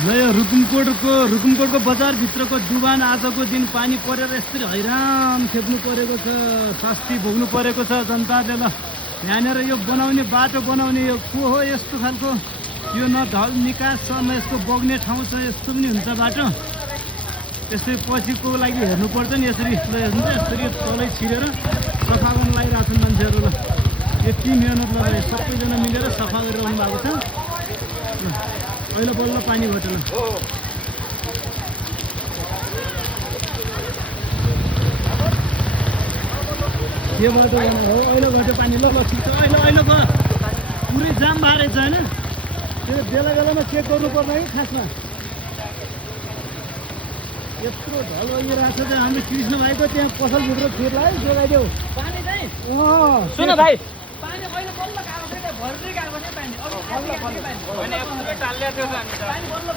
ल यो रुकुमकोटको बजारभित्रको जुबान आजको दिन पानी परेर यसरी हैरान खेप्नु परेको छ, शास्ति भोग्नु परेको छ जनताले। ल यहाँनिर यो बनाउने बाटो बनाउने यो को हो यस्तो खालको? यो न ढल निकास छ न यसको बग्ने ठाउँ छ, यस्तो पनि हुन्छ बाटो। यसरी पछिको लागि हेर्नुपर्छ नि। यसरी ल हेर्नु त यसरी तलै छिरेर सफा गर्न लागिरहेको छन् मान्छेहरू। ल यति मिहिनेत लगाए सबैजना मिलेर सफा गरिरहनु भएको छ। अहिले बल्ल पानी घटेल। के बाटो बनाएर हो? अहिले घट्यो पानी। ल ल ठिक छ। अहिले गयो पुरै जाम भएर रहेछ होइन? त्यो बेला बेलामा चेक गर्नुपर्ने है खासमा। यत्रो ढल आइरहेको छ चाहिँ हाम्रो कृष्ण भाइको त्यहाँ पसलभित्र छिर्ला है जोगाइदेऊ पानी चाहिँ। सुन भाइ पानी अहिले बल्ल गएको छ, भर्दै गएको छ पानी। अब टाल्ल्या थियो त हामी त। पानी बल्ल